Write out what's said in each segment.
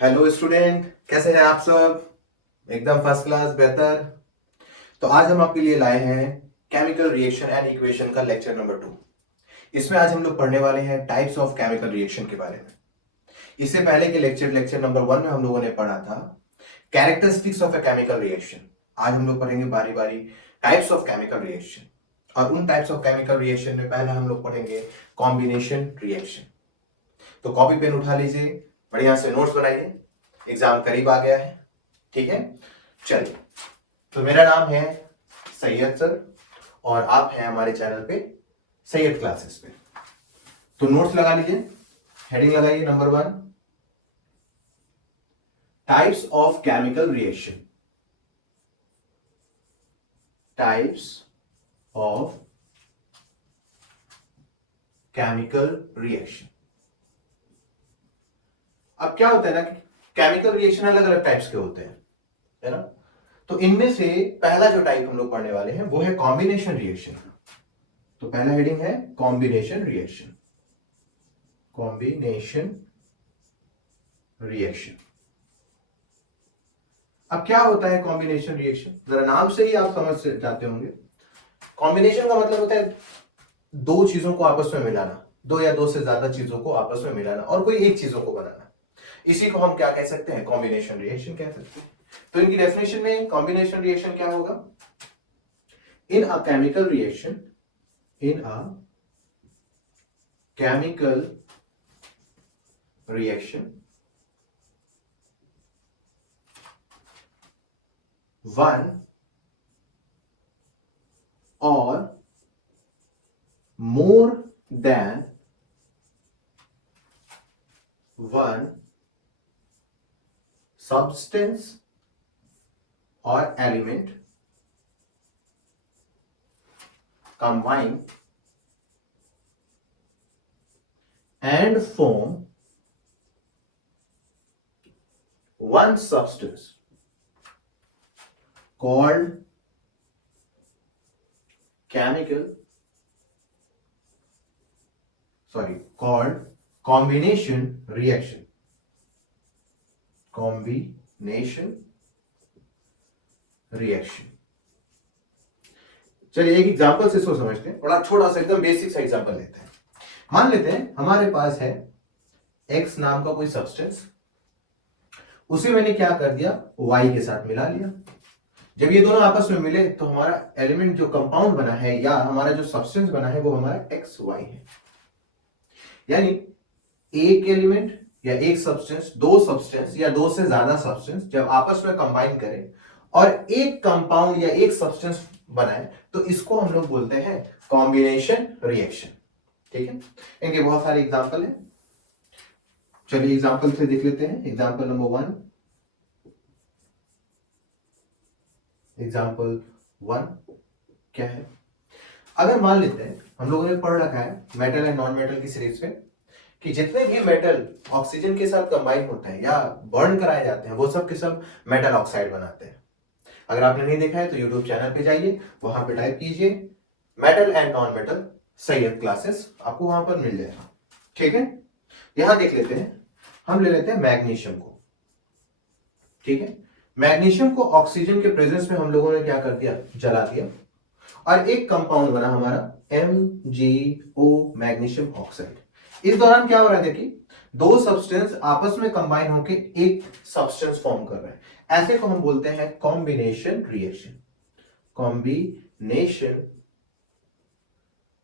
Hello student, कैसे हैं आप सब। एकदम फर्स्ट क्लास, बेहतर। तो आज हम आपके लिए लाए हैं केमिकल रिएक्शन एंड इक्वेशन का लेक्चर नंबर 2। इसमें आज हम लोग पढ़ने वाले हैं टाइप्स ऑफ केमिकल रिएक्शन के बारे में। इससे पहले के लेक्चर नंबर 1 में हम लोगों ने पढ़ा था characteristics of a chemical reaction. आज हम लोग पढ़ेंगे बारी बारी टाइप्स ऑफ केमिकल रिएक्शन। और उन टाइप्स ऑफ केमिकल रिएक्शन में पहला हम लोग पढ़ेंगे कॉम्बिनेशन रिएक्शन। तो कॉपी पेन उठा लीजिए, बढ़िया से नोट्स बनाइए, एग्जाम करीब आ गया है। ठीक है, चलिए। तो मेरा नाम है सैयद सर और आप हैं हमारे चैनल पे सैयद क्लासेस पे। तो नोट्स लगा लीजिए, हेडिंग लगाइए number 1, types of chemical reaction. Types of chemical reaction. अब क्या होता है ना कि केमिकल रिएक्शन अलग अलग टाइप्स के होते हैं, है ना। तो इनमें से पहला जो टाइप हम लोग पढ़ने वाले हैं वो है कॉम्बिनेशन रिएक्शन। तो पहला हेडिंग है कॉम्बिनेशन रिएक्शन। Combination reaction. अब क्या होता है कॉम्बिनेशन रिएक्शन, जरा नाम से ही आप समझ जाते होंगे। कॉम्बिनेशन का मतलब होता है दो चीजों को आपस में मिलाना, दो या दो से ज्यादा चीजों को आपस में मिलाना और कोई एक चीजों को बनाना। इसी को हम क्या कह सकते हैं, कॉम्बिनेशन रिएक्शन कह सकते हैं। तो इनकी डेफिनेशन में कॉम्बिनेशन रिएक्शन क्या होगा, in a chemical reaction, in a chemical reaction, one or more than one substance or element combine and form one substance called called combination reaction. Combination reaction. चलिए एक एग्जांपल से इसको समझते हैं, बड़ा छोटा सा एकदम बेसिक सा एग्जांपल लेते हैं। मान लेते हैं हमारे पास है X नाम का कोई सब्सटेंस, उसे मैंने क्या कर दिया, Y के साथ मिला लिया। जब ये दोनों आपस में मिले तो हमारा एलिमेंट जो कंपाउंड बना है या हमारा जो सब्सटेंस बना है वो हमारा XY है। यानी एक एलिमेंट या एक सब्सटेंस, दो सब्सटेंस या दो से ज्यादा सब्सटेंस जब आपस में कंबाइन करें और एक कंपाउंड या एक सब्सटेंस बनाए तो इसको हम लोग बोलते हैं कॉम्बिनेशन रिएक्शन। ठीक है, इनके बहुत सारे एग्जांपल हैं। चलिए एग्जांपल से देख लेते हैं। एग्जांपल नंबर 1, एग्जांपल 1 क्या है। अगर मान लेते हैं हम लोगों ने पढ़ रखा है मेटल एंड नॉन मेटल की सीरीज में कि जितने भी मेटल ऑक्सीजन के साथ कंबाइन होते हैं या बर्न कराए जाते हैं वो सब के सब मेटल ऑक्साइड बनाते हैं। अगर आपने नहीं देखा है तो यूट्यूब चैनल पे जाइए, वहां पे टाइप कीजिए metal and non metal Syed classes, आपको वहां पर मिल जाएगा। ठीक है, यहां देख लेते हैं, हम ले लेते हैं मैग्नीशियम को। ठीक है, मैग्नीशियम को ऑक्सीजन के प्रेजेंस में हम लोगों ने क्या कर दिया, जला दिया और एक कंपाउंड बना हमारा MgO मैग्नीशियम ऑक्साइड। इस दौरान क्या हो रहा है, देखिए दो सब्सटेंस आपस में कंबाइन होकर एक सब्सटेंस फॉर्म कर रहे हैं। ऐसे को हम बोलते हैं combination reaction. Combination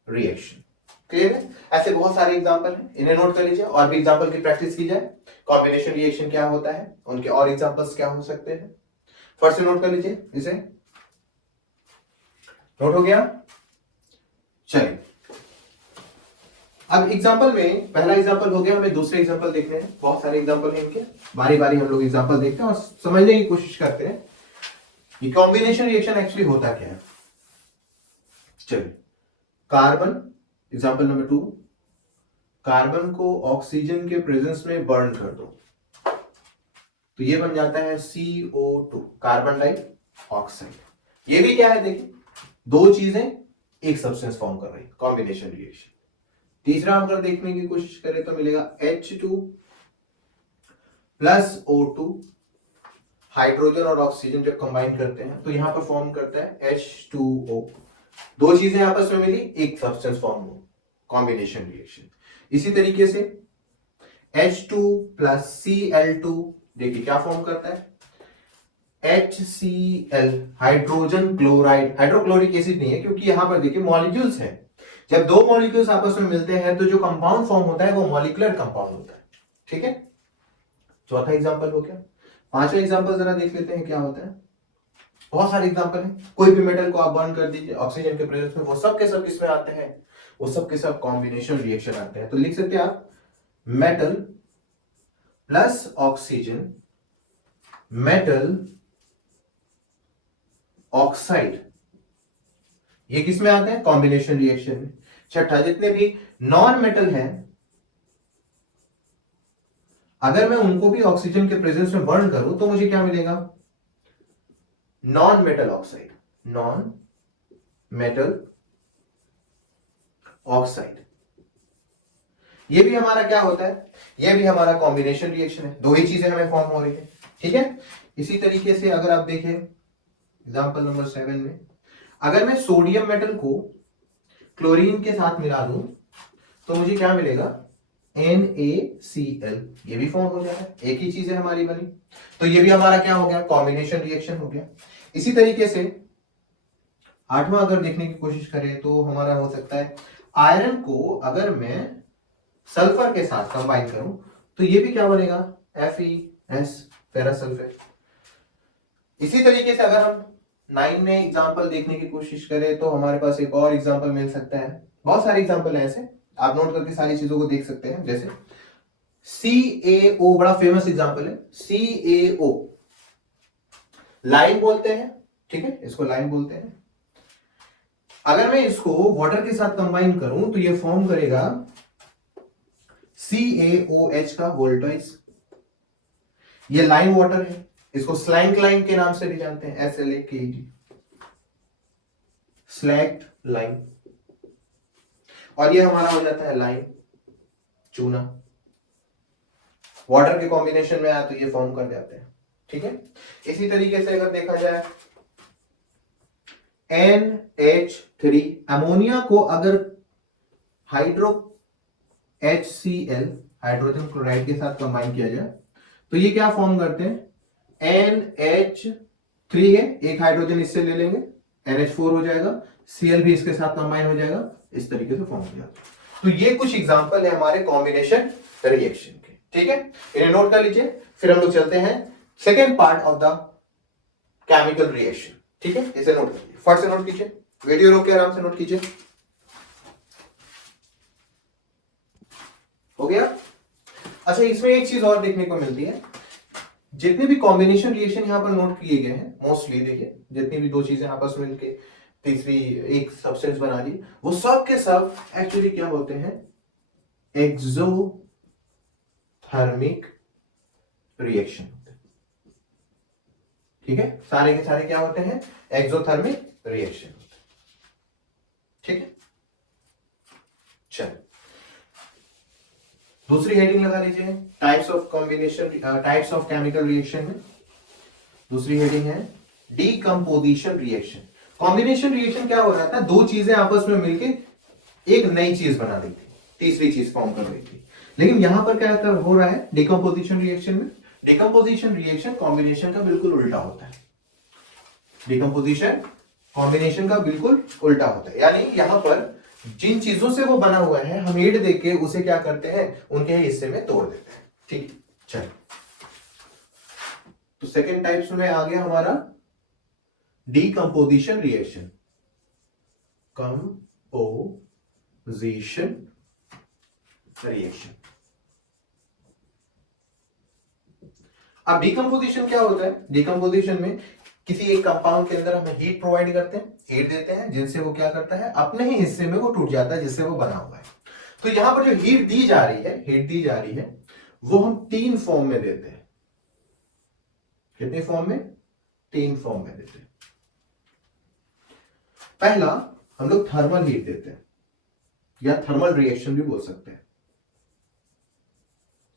reaction. Clear है। ऐसे बहुत सारे एग्जांपल हैं, इन्हें नोट कर लीजिए और भी एग्जांपल की प्रैक्टिस की जाए। कॉम्बिनेशन रिएक्शन क्या होता है, उनके और एग्जांपल्स क्या हो सकते हैं, फर्स्ट से नोट कर लीजिए। इसे नोट हो गया। चलिए अब एग्जांपल में पहला एग्जांपल हो गया, हमें दूसरे एग्जांपल देखने हैं। बहुत सारे एग्जांपल हैं इनके, बारी बारी हम लोग एग्जांपल देखते हैं और समझने की कोशिश करते हैं कि कॉम्बिनेशन रिएक्शन एक्चुअली होता क्या है। चलिए कार्बन, एग्जांपल नंबर 2, कार्बन को ऑक्सीजन के प्रेजेंस में बर्न कर दो तो ये बन जाता है CO2, कार्बन डाइऑक्साइड। ये भी क्या है, देखिए दो चीजें एक सब्सटेंस फॉर्म कर रही, कॉम्बिनेशन रिएक्शन। तीसरा अगर देखने की कोशिश करें तो मिलेगा H2 प्लस O2, हाइड्रोजन और ऑक्सीजन जब कंबाइन करते हैं तो यहां पर फॉर्म करता है H2O। दो चीजें आपस में मिली, एक सब्सटेंस फॉर्म हो, कॉम्बिनेशन रिएक्शन। इसी तरीके से H2 प्लस Cl2 देखिए क्या फॉर्म करता है, HCl, hydrogen chloride. Hydrochloric acid नहीं है क्योंकि यहां पर देखिए मॉलिक्यूल्स हैं। जब दो मॉलिक्यूल्स आपस में मिलते हैं तो जो कंपाउंड फॉर्म होता है वो मॉलिक्यूलर कंपाउंड होता है। ठीक है, चौथा एग्जांपल हो गया। पांचवा एग्जांपल जरा देख लेते हैं क्या होता है। बहुत सारे एग्जांपल हैं, कोई भी मेटल को आप बर्न कर दीजिए ऑक्सीजन के प्रेजेंस में, वो सब के सब किसमें आते हैं, वो सब के सब कॉम्बिनेशन रिएक्शन आते हैं। तो लिख सकते हैं आप metal plus oxygen, metal oxide, ये किसमें आते हैं, कॉम्बिनेशन रिएक्शन में। छठा, जितने भी नॉन मेटल हैं अगर मैं उनको भी ऑक्सीजन के प्रेजेंस में बर्न करूं तो मुझे क्या मिलेगा, non metal oxide, non metal oxide. ये भी हमारा क्या होता है, ये भी हमारा कॉम्बिनेशन रिएक्शन है, दो ही चीजें हमें फॉर्म हो रही है। ठीक है, इसी तरीके से अगर आप देखें एग्जांपल नंबर 7 में, अगर मैं सोडियम मेटल को क्लोरीन के साथ मिला दूं तो मुझे क्या मिलेगा, NaCl, ये भी फॉर्म हो जाएगा, एक ही चीज है हमारी बनी। तो ये भी हमारा क्या हो गया, कॉम्बिनेशन रिएक्शन हो गया। इसी तरीके से आठवां अगर देखने की कोशिश करें तो हमारा हो सकता है आयरन को अगर मैं सल्फर के साथ कंबाइन करूं तो ये भी क्या बनेगा, FeS, फेरसल्फेट। इसी तरीके से अगर हम 9 में एग्जांपल देखने की कोशिश करें तो हमारे पास एक और एग्जांपल मिल सकता है। बहुत सारे एग्जांपल हैं ऐसे, आप नोट करके सारी चीजों को देख सकते हैं। जैसे CaO, बड़ा फेमस एग्जांपल है CaO, लाइम बोलते हैं। ठीक है, इसको लाइम बोलते हैं। अगर मैं इसको वाटर के साथ कंबाइन करूं तो ये फॉर्म करेगा CaOH का वोल्टाइज। ये लाइम वाटर है, इसको स्लैंक लाइम के नाम से भी जानते हैं, SLAKE, स्लैक्ड लाइम। और ये हमारा हो जाता है लाइम, चूना। वाटर के कॉम्बिनेशन में आया तो ये फॉर्म कर जाते हैं। ठीक है, इसी तरीके से अगर देखा जाए NH3, अमोनिया को अगर हाइड्रो HCl, हाइड्रोजन क्लोराइड के साथ कंबाइन किया जाए तो ये क्या फॉर्म करते हैं, NH3 है, एक हाइड्रोजन इससे ले लेंगे, NH4 हो जाएगा, Cl भी इसके साथ कंबाइन हो जाएगा, इस तरीके से फॉर्म किया। तो ये कुछ एग्जांपल है हमारे कॉम्बिनेशन रिएक्शन के। ठीक है, इन्हें नोट कर लीजिए, फिर हम लोग चलते हैं second part of the chemical reaction. ठीक है, इसे नोट कर लीजिए, फट से नोट कीजिए, वीडियो रोक के आराम से नोट कीजिए। हो गया। अच्छा, इसमें एक चीज और देखने को मिलती है, जितने भी कॉम्बिनेशन रिएक्शन यहां पर नोट किए गए हैं मोस्टली, देखिए जितनी भी दो चीजें आपस में मिलके तीसरी एक सब्सटेंस बना दी, वो सब के सब एक्चुअली क्या होते हैं, एक्सोथर्मिक रिएक्शन होते हैं। ठीक है, सारे के सारे क्या होते हैं, एक्सोथर्मिक रिएक्शन होते हैं। ठीक है, चलो दूसरी हेडिंग लगा लीजिए, types of combination, types of chemical reaction में दूसरी हेडिंग है डीकंपोजिशन रिएक्शन। कॉम्बिनेशन रिएक्शन क्या हो रहा था, दो चीजें आपस में मिलके एक नई चीज बना दी थी, तीसरी चीज फॉर्म कर रही थी। लेकिन यहां पर क्या हो रहा है डीकंपोजिशन रिएक्शन में, डीकंपोजिशन रिएक्शन कॉम्बिनेशन का बिल्कुल उल्टा होता है। डीकंपोजिशन कॉम्बिनेशन का बिल्कुल उल्टा होता है, यानी यहां पर जिन चीजों से वो बना हुआ है हम हीट देके उसे क्या करते हैं, उनके हिस्से में तोड़ देते हैं। ठीक, चलो तो सेकेंड टाइप्स में आ गया हमारा डीकंपोजिशन रिएक्शन, कंपोजिशन रिएक्शन। अब डीकंपोजिशन क्या होता है, डीकंपोजिशन में किसी एक कंपाउंड के अंदर हम हीट प्रोवाइड करते हैं, हीट देते हैं, जिनसे वो क्या करता है, अपने ही हिस्से में वो टूट जाता है जिससे वो बना हुआ है। तो यहां पर जो हीट दी जा रही है, हीट दी जा रही है वो हम तीन फॉर्म में देते हैं। कितने फॉर्म में, तीन फॉर्म में देते हैं। पहला हम लोग थर्मल हीट देते हैं, या थर्मल रिएक्शन भी बोल सकते हैं,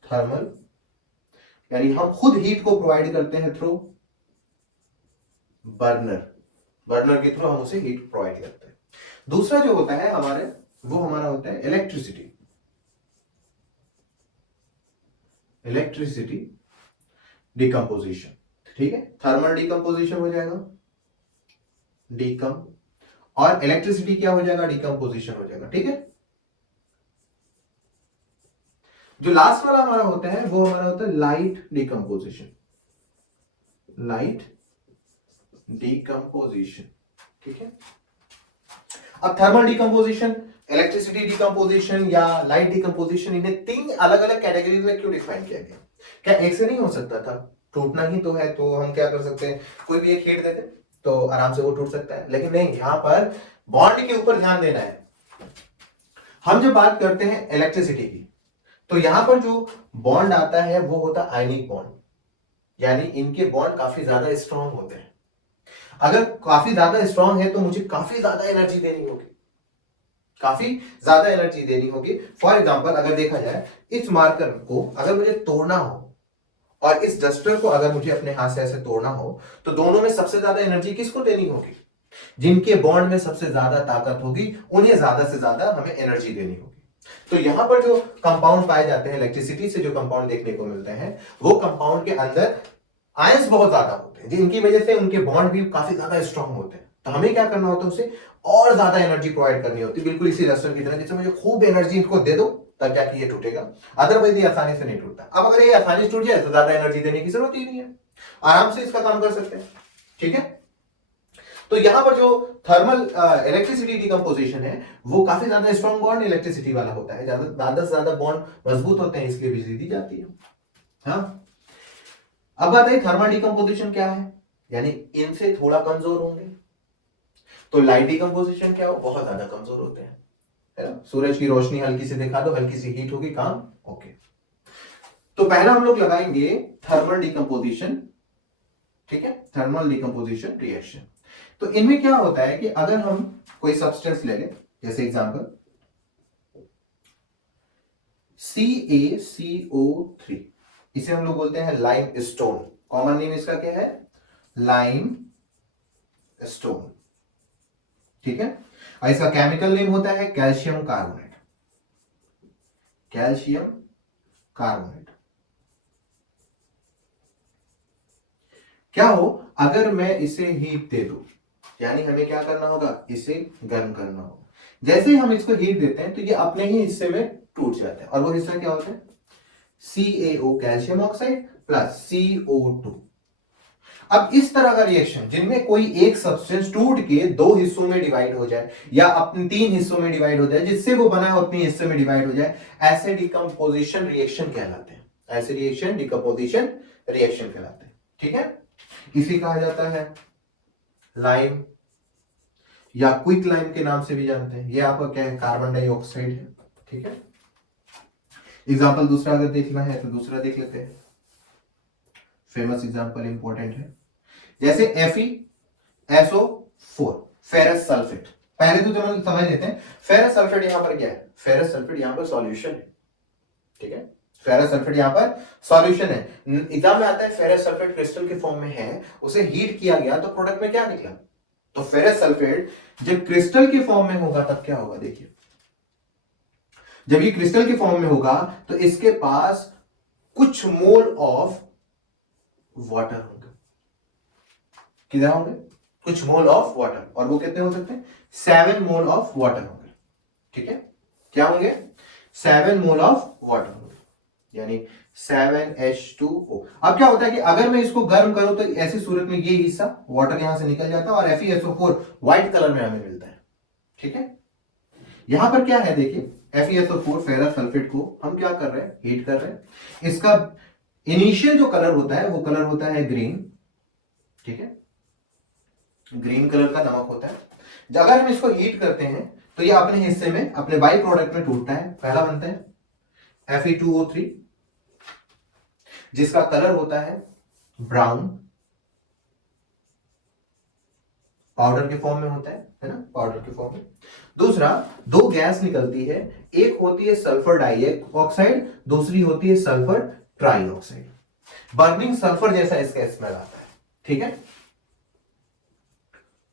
थर्मल यानी हम खुद हीट को प्रोवाइड करते हैं थ्रू बर्नर के थ्रू हम उसे हीट प्रोवाइड करते हैं। दूसरा जो होता है हमारे, वो हमारा होता है इलेक्ट्रिसिटी डिकम्पोजिशन। ठीक है, थर्मल डिकम्पोजिशन हो जाएगा और इलेक्ट्रिसिटी क्या हो जाएगा, डिकम्पोजिशन हो जाएगा। ठीक है, जो लास्ट वाला हमारा होता है वो हमारा होता है लाइट डिकम्पोजिशन। ठीक है, अब थर्मल डिकम्पोजिशन, इलेक्ट्रिसिटी डिकम्पोजिशन या लाइट डिकम्पोजिशन, इन्हें 3 अलग अलग कैटेगरी में क्यों डिफाइन किया गया? क्या एक से नहीं हो सकता था? टूटना ही तो है, तो हम क्या कर सकते हैं, कोई भी एक हीट दे दे तो आराम से वो टूट सकता है। लेकिन नहीं, यहां पर बॉन्ड के ऊपर ध्यान देना है। हम जब बात करते हैं इलेक्ट्रिसिटी की, तो यहां पर जो बॉन्ड आता है वो होता है आयनिक बॉन्ड, यानी इनके बॉन्ड काफी ज्यादा स्ट्रांग होते हैं। अगर काफी ज्यादा स्ट्रांग है तो मुझे काफी ज्यादा एनर्जी देनी होगी। फॉर एग्जांपल अगर देखा जाए, इस मार्कर को अगर मुझे तोड़ना हो और इस डस्टर को अगर मुझे अपने हाथ से ऐसे तोड़ना हो, तो दोनों में सबसे ज्यादा एनर्जी किसको देनी होगी? जिनके बॉन्ड में सबसे ज्यादा ताकत होगी उन्हें ज्यादा से ज्यादा हमें एनर्जी देनी होगी। तो यहां पर जो कंपाउंड पाए जाते हैं, इलेक्ट्रिसिटी से जो कंपाउंड देखने को मिलते हैं, वो कंपाउंड के अंदर आयंस बहुत ज्यादा होते हैं, जिनकी वजह से उनके बॉन्ड भी काफी ज्यादा स्ट्रांग होते हैं। तो हमें क्या करना होता है, उसे और ज्यादा एनर्जी प्रोवाइड करनी होती है, बिल्कुल इसी रस्टर की तरह, जैसे मुझे खूब एनर्जी इनको दे दो तब जाके ये टूटेगा, अदरवाइज ये आसानी से नहीं टूटता। अब अगर ये आसानी से टूट जाए तो ज्यादा एनर्जी देने की जरूरत ही नहीं है, आराम से इसका काम कर सकते हैं। ठीक है, तो यहां पर जो थर्मल इलेक्ट्रिसिटी डिकम्पोजिशन है वो काफी ज्यादा स्ट्रॉन्ग बॉन्ड इलेक्ट्रिसिटी वाला होता है, ज्यादा से ज्यादा बॉन्ड मजबूत होते हैं, इसलिए बिजली दी जाती है। हाँ, अब बात है थर्मल डिकम्पोजिशन क्या है, यानी इनसे थोड़ा कमजोर होंगे। तो लाइट डिकम्पोजिशन क्या हो, बहुत ज्यादा कमजोर होते हैं, है ना? सूरज की रोशनी हल्की से दिखा दो, हल्की सी हीट होगी, काम ओके। तो पहला हम लोग लगाएंगे थर्मल डिकम्पोजिशन। ठीक है, थर्मल डिकम्पोजिशन रिएक्शन। तो इनमें क्या होता है कि अगर हम कोई सब्सटेंस ले लें, जैसे एग्जांपल CaCO3, इसे हम लोग बोलते हैं लाइम स्टोन। कॉमन नेम इसका क्या है, लाइम स्टोन। ठीक है, और इसका केमिकल नेम होता है कैल्शियम कार्बोनेट। क्या हो अगर मैं इसे हीट दे दूं, यानी हमें क्या करना होगा, इसे गर्म करना होगा। जैसे ही हम इसको हीट देते हैं तो ये अपने ही हिस्से में टूट जाता है, और वो हिस्सा क्या होता है, CaO calcium oxide plus CO2। अब इस तरह का रिएक्शन जिनमें कोई एक सब्सटेंस टूट के 2 हिस्सों में डिवाइड हो जाए या अपने 3 हिस्सों में डिवाइड हो जाए, जिससे वो बना है उतने हिस्से में डिवाइड हो जाए, ऐसे डिकम्पोजिशन रिएक्शन कहलाते हैं। ऐसे रिएक्शन डिकम्पोजिशन रिएक्शन कहलाते हैं। ठीक है, इसे कहा जाता है लाइम या क्विक लाइम के नाम से भी जानते हैं। ये आपका क्या है, कार्बन डाइऑक्साइड है। ठीक है, एग्जाम्पल दूसरा अगर देखना है तो दूसरा देख लेते हैं, फेमस एग्जाम्पल इंपॉर्टेंट है, जैसे FeSO4 फेरस सल्फेट। पहले तो हम समझ लेते हैं फेरस सल्फेट यहां पर क्या है, फेरस सल्फेट यहां पर सॉल्यूशन है। ठीक है, फेरस सल्फेट यहां पर सॉल्यूशन है। एग्जाम में आता है फेरस सल्फेट क्रिस्टल के फॉर्म में है, उसे हीट किया गया तो प्रोडक्ट में क्या निकला। तो फेरस सल्फेट जब क्रिस्टल के फॉर्म में होगा तब क्या होगा, देखिए जब ये क्रिस्टल के फॉर्म में होगा तो इसके पास कुछ मोल ऑफ वाटर होंगे। कितना होंगे, कुछ मोल ऑफ वाटर, और वो कितने हो सकते हैं, 7 मोल ऑफ वाटर होंगे। ठीक है, क्या होंगे, 7 मोल ऑफ वाटर होंगे, यानी 7H2O। अब क्या होता है कि अगर मैं इसको गर्म करूं तो ऐसी सूरत में ये हिस्सा वाटर यहां से निकल जाता है और FeSO4 व्हाइट कलर में हमें मिलता है। ठीक है, यहां पर क्या है, देखिए FeSO4 फेरस सल्फेट को हम क्या कर रहे हैं, हीट कर रहे हैं। इसका इनिशियल जो कलर होता है वो कलर होता है ग्रीन। ठीक है, ग्रीन कलर का नमक होता है। अगर हम इसको हीट करते हैं तो ये अपने हिस्से में, अपने बाई प्रोडक्ट में टूटता है। पहला बनता है Fe2O3, जिसका कलर होता है ब्राउन, पाउडर के फॉर्म में होता है ना, पाउडर के फॉर्म में। दूसरा, 2 गैस निकलती है, एक होती है सल्फर डाइऑक्साइड, दूसरी होती है सल्फर ट्राइऑक्साइड। बर्निंग सल्फर जैसा इसका स्मेल आता है, ठीक है,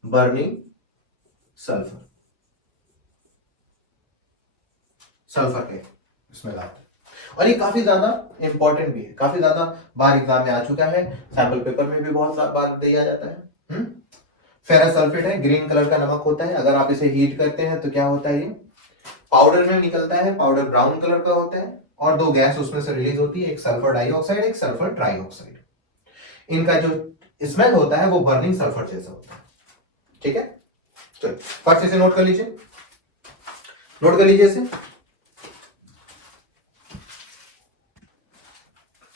बर्निंग सल्फर, सल्फर के स्मेल आता है। और ये काफी ज्यादा इंपॉर्टेंट भी है, काफी ज्यादा बार एग्जाम में आ चुका है, सैंपल पेपर में भी बहुत बार दिया जाता है। फेरस सल्फेट है, ग्रीन कलर का नमक होता है, अगर आप इसे हीट करते हैं तो क्या होता है, ये पाउडर में निकलता है, पाउडर ब्राउन कलर का होता है और दो गैस उसमें से रिलीज होती है, एक सल्फर डाइऑक्साइड, एक सल्फर ट्राइऑक्साइड। इनका जो स्मेल होता है वो बर्निंग सल्फर जैसा होता है, ठीक है। चलो फर्स्ट इसे नोट कर लीजिए, नोट कर लीजिए इसे,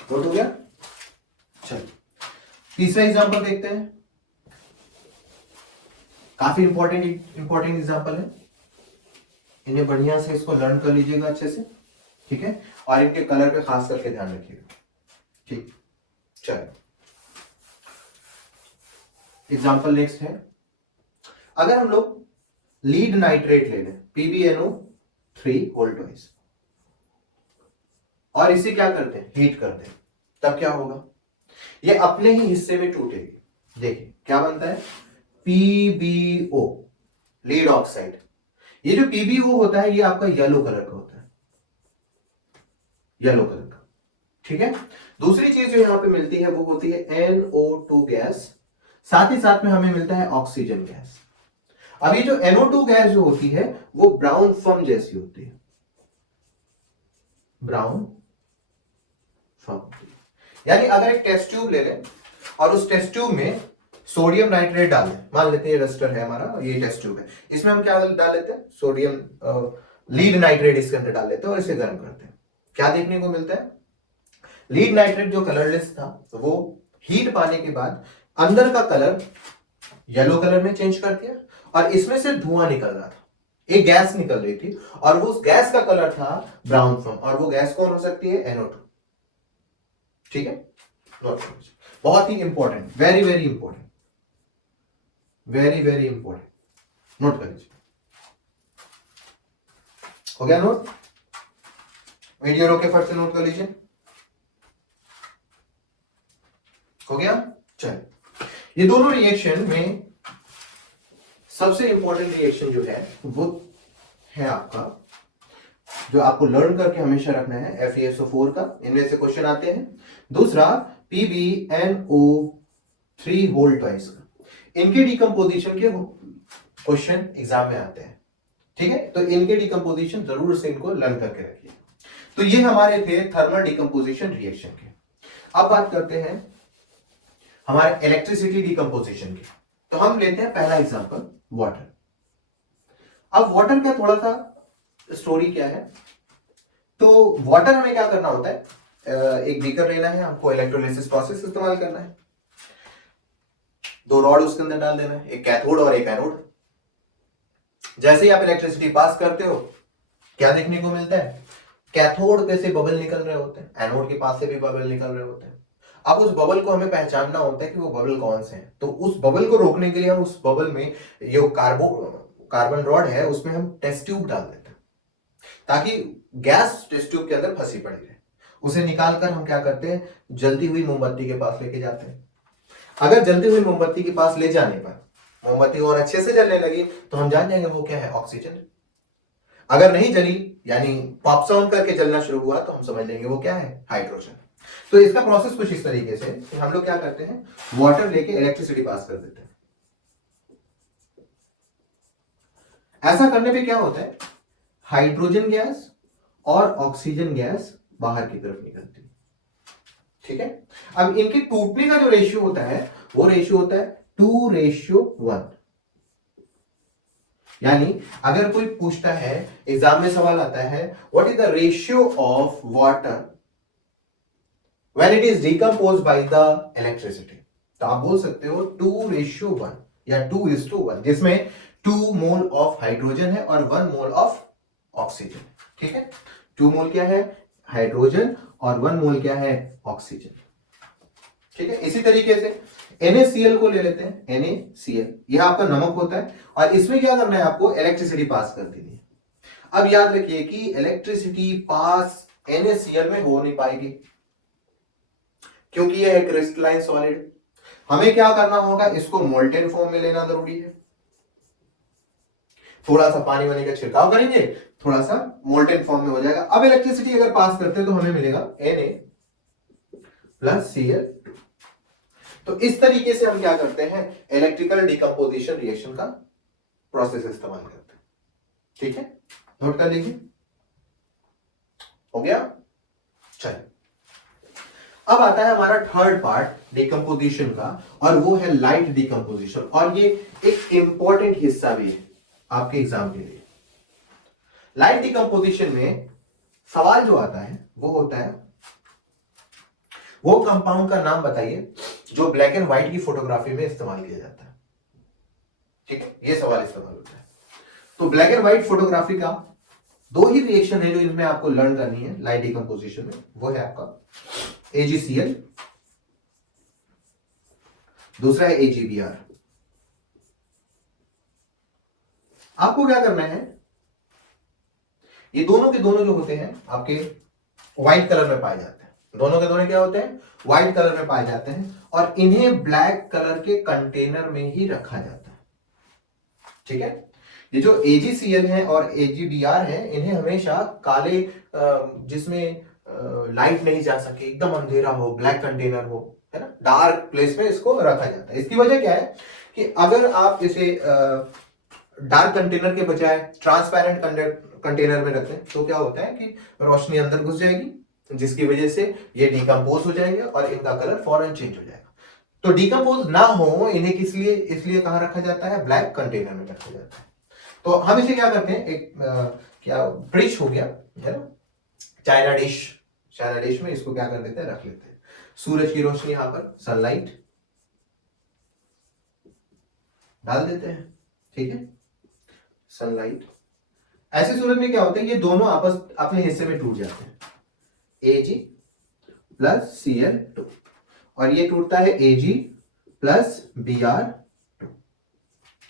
नोट हो गया। चलो तीसरा एग्जांपल देखते हैं, काफी इंपॉर्टेंट एग्जांपल है, इन्हें बढ़िया से इसको लर्न कर लीजिएगा अच्छे से, ठीक है, और इनके कलर पे खास करके ध्यान रखिएगा, ठीक। चलो एग्जांपल नेक्स्ट है, अगर हम लोग लीड नाइट्रेट ले लें PbNO3 वोल्टोइज और इसे क्या करते हैं, हीट करते हैं, तब क्या होगा, ये अपने ही हिस्से में टूटेगी। देखिए क्या बनता है, PbO लीड ऑक्साइड। ये जो PbO होता है ये आपका येलो कलर का होता है, येलो कलर का, ठीक है। दूसरी चीज जो यहां पे मिलती है वो होती है NO2 गैस, साथ ही साथ में हमें मिलता है ऑक्सीजन गैस। अब ये जो NO2 गैस जो होती है वो ब्राउन फम जैसी होती है, ब्राउन फम, यानी अगर एक टेस्ट ट्यूब ले लें और उस टेस्ट ट्यूब में सोडियम नाइट्रेट डालें, मान लेते हैं रजिस्टर है हमारा, ये टेस्ट ट्यूब है, इसमें हम क्या डाल लेते हैं, सोडियम लीड नाइट्रेट इसके अंदर डाल लेते हैं और इसे गर्म करते हैं, क्या देखने को मिलता है, लीड नाइट्रेट जो कलरलेस था वो हीट पाने के बाद अंदर का कलर येलो कलर में चेंज कर दिया और इसमें से धुआं निकल रहा था, एक गैस निकल रही थी और वो उस गैस का कलर था ब्राउन फम, और वो गैस कौन हो सकती है, NO2, ठीक है। बहुत ही important, very very important, very very important, note कर लीजिए। हो गया नोट, वीडियो रोके फट से नोट कर लीजिए, हो गया। चल ये दोनों रिएक्शन में सबसे इंपॉर्टेंट रिएक्शन जो है वो है आपका, जो आपको लर्न करके हमेशा रखना है, FeSO4 का, इनमें से क्वेश्चन आते हैं। दूसरा PbNO3 वोल्टोइज का, इनके डिकम्पोजिशन के क्वेश्चन एग्जाम में आते हैं, ठीक है, तो इनके डिकम्पोजिशन जरूर से इनको लर्न करके रखिए। तो ये हमारे थे थर्मल डिकम्पोजिशन रिएक्शन के। अब बात करते हैं हमारे इलेक्ट्रिसिटी डिकम्पोजिशन की, तो हम लेते हैं पहला एग्जांपल वाटर। अब वाटर का थोड़ा सा स्टोरी क्या है, तो वाटर हमें क्या करना होता है, एक बीकर लेना है, हमको इलेक्ट्रोलिसिस प्रोसेस इस्तेमाल करना है, दो रॉड उसके अंदर डाल देना है, एक कैथोड और एक एनोड। जैसे ही आप इलेक्ट्रिसिटी पास करते हो क्या देखने को मिलता है, कैथोड पे से बबल निकल रहे होते हैं, एनोड के पास से भी बबल निकल रहे होते हैं। अब उस बबल को हमें पहचानना होता है कि वो बबल कौन से हैं, तो उस बबल को रोकने के लिए हम उस बबल में ये कार्बन रॉड है उसमें हम टेस्ट ट्यूब डाल देते हैं ताकि गैस टेस्ट ट्यूब के अंदर फंसी पड़ी रहे। उसे निकालकर हम क्या करते हैं, जलती हुई मोमबत्ती के पास लेके जाते हैं। अगर जलती हुई मोमबत्ती के पास ले जाने पर मोमबत्ती और अच्छे से जलने लगी तो हम जान जाएंगे वो क्या है, ऑक्सीजन। अगर नहीं जली यानी पॉप साउंड करके जलना शुरू हुआ तो हम समझ लेंगे वो क्या है, हाइड्रोजन। तो इसका प्रोसेस कुछ इस तरीके से कि हम लोग क्या करते हैं, वाटर लेके इलेक्ट्रिसिटी पास कर देते हैं। ऐसा करने पे क्या होता है, हाइड्रोजन गैस और ऑक्सीजन गैस बाहर की तरफ निकलती है, ठीक है। अब इनके टूटने का जो रेशियो होता है वो रेशियो होता है 2:1। यानी अगर कोई पूछता है, एग्जाम में सवाल आता है, what is the ratio of water when it is decomposed by the electricity, तो आप बोल सकते हो 2:1 या 2:1, जिसमें 2 मोल ऑफ हाइड्रोजन है और 1 मोल ऑफ ऑक्सीजन, ठीक है। 2 मोल क्या है, हाइड्रोजन, और 1 मोल क्या है, ऑक्सीजन, ठीक है। इसी तरीके से NaCl को ले लेते हैं, NaCl यह आपका नमक होता है और इसमें क्या करना है, आपको इलेक्ट्रिसिटी पास कर देनी है। अब याद रखिए कि इलेक्ट्रिसिटी पास NaCl में हो नहीं पाएगी, क्योंकि ये है क्रिस्टलाइन सॉलिड। हमें क्या करना होगा, इसको मोल्टेन फॉर्म में लेना जरूरी है। थोड़ा सा पानी वानी का छिड़काव करेंगे, थोड़ा सा मोल्टेन फॉर्म में हो जाएगा। अब इलेक्ट्रिसिटी अगर पास करते हैं तो हमें मिलेगा Na+Cl। तो इस तरीके से हम क्या करते हैं, इलेक्ट्रिकल डिकम्पोजिशन रिएक्शन का प्रोसेस इस्तेमाल करते हैं। ठीक है, नोट कर लीजिए। हो गया। चलिए, अब आता है हमारा थर्ड पार्ट डिकम्पोजिशन का, और वो है लाइट डिकम्पोजिशन। और ये एक इंपॉर्टेंट हिस्सा भी है आपके एग्जाम के लिए। लाइट डिकम्पोजिशन में सवाल जो आता है वो होता है, वो कंपाउंड का नाम बताइए जो ब्लैक एंड व्हाइट की फोटोग्राफी में इस्तेमाल किया जाता है। ठीक है, ये सवाल इस्तेमाल होता है। तो ब्लैक एंड व्हाइट फोटोग्राफी का दो ही रिएक्शन है जो इनमें आपको लर्न करनी है लाइट डिकम्पोजिशन में। वो है आपका AgCl, दूसरा है AgBr। आपको क्या करना है, ये दोनों के दोनों जो होते हैं आपके व्हाइट कलर में पाए जाते हैं। दोनों के दोनों क्या होते हैं, व्हाइट कलर में पाए जाते हैं, और इन्हें ब्लैक कलर के कंटेनर में ही रखा जाता है। ठीक है, ये जो AgCl है और AgBr है, इन्हें हमेशा काले जिसमें लाइट नहीं जा सके, एकदम अंधेरा हो, ब्लैक कंटेनर हो, है ना, डार्क प्लेस में इसको रखा जाता है। इसकी वजह क्या है कि अगर आप इसे डार्क कंटेनर के बजाय ट्रांसपेरेंट कंटेनर में रखें तो क्या होता है कि रोशनी अंदर घुस जाएगी, जिसकी वजह से ये डिकम्पोज हो जाएंगे और इनका कलर फौरन चेंज हो जाएगा। तो डिकम्पोज ना हो इन्हें किस लिए, इसलिए कहां रखा जाता है, ब्लैक कंटेनर में रखा जाता है। तो हम इसे क्या करते हैं, एक क्या डिश हो गया, है ना, चाइना डिश में इसको क्या कर देते हैं, रख लेते हैं। सूरज की रोशनी यहां पर सनलाइट डाल देते हैं। ठीक है, सनलाइट। ऐसे सूरज में क्या होता है, ये दोनों आपस अपने हिस्से में टूट जाते हैं, Ag+Cl2, और ये टूटता है Ag+Br2।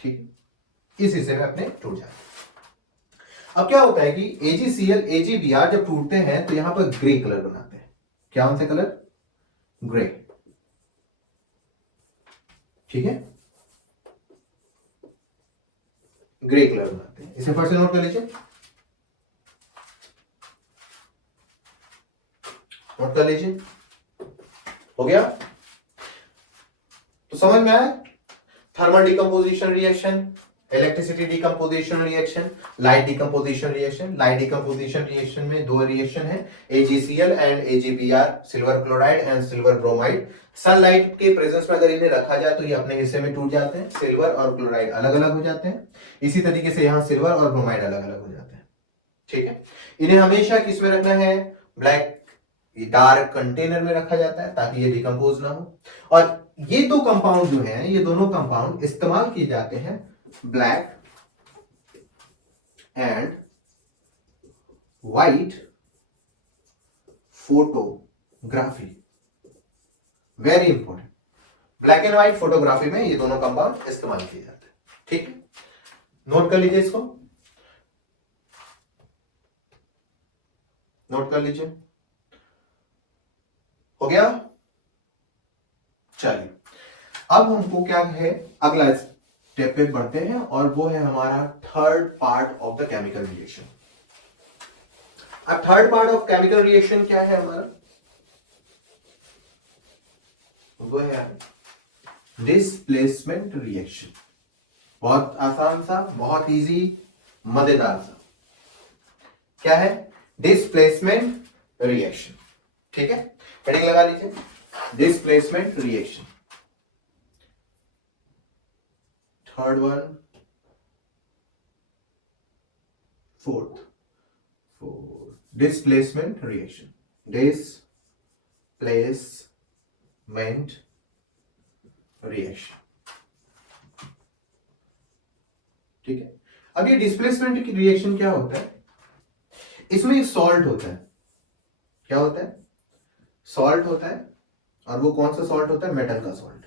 ठीक है, इस हिस्से में अपने टूट जाते हैं। अब क्या होता है कि AgCl AgBr जब टूटते हैं तो यहां पर ग्रे कलर बनाते हैं। क्या कौन सा कलर, ग्रे। ठीक है, ग्रे कलर बनाते हैं। इसे फिर से नोट कर लीजिए, नोट कर लीजिए। हो गया, तो समझ में आया, thermal decomposition reaction, electricity decomposition reaction, light decomposition reaction. Light decomposition reaction में दो रिएक्शन है, AgCl and AgBr, silver chloride and silver bromide. Sunlight के प्रेजेंस में अगर इन्हें रखा जाए तो ये अपने हिस्से में टूट जाते हैं, सिल्वर और क्लोराइड अलग अलग हो जाते हैं। इसी तरीके से यहां सिल्वर और ब्रोमाइड अलग अलग हो जाते हैं। ठीक है, इन्हें हमेशा किस में रखना है, ब्लैक डार्क कंटेनर में रखा जाता है ताकि ये डिकम्पोज ना हो। और ये दो कंपाउंड जो हैं, ये दोनों कंपाउंड इस्तेमाल किए जाते हैं black and white photography. Very important, black and white photography में ये दोनों कंपाउंड इस्तेमाल किए जाते हैं। ठीक है, नोट कर लीजिए, इसको नोट कर लीजिए। हो गया, चलिए अब हमको क्या है, अगला स्टेप पे बढ़ते हैं, और वो है हमारा third part of the chemical reaction. अब third part of chemical reaction क्या है हमारा, वो है डिस्प्लेसमेंट रिएक्शन। बहुत आसान सा, बहुत इजी, मजेदार सा। क्या है, डिस्प्लेसमेंट रिएक्शन। ठीक है, हेडिंग लगा लीजिए, displacement reaction. Third one, fourth displacement reaction, displacement reaction. ठीक है, अब ये डिस्प्लेसमेंट की रिएक्शन क्या होता है, इसमें एक सॉल्ट होता है। क्या होता है, सॉल्ट होता है, और वो कौन सा सॉल्ट होता है, मेटल का सॉल्ट,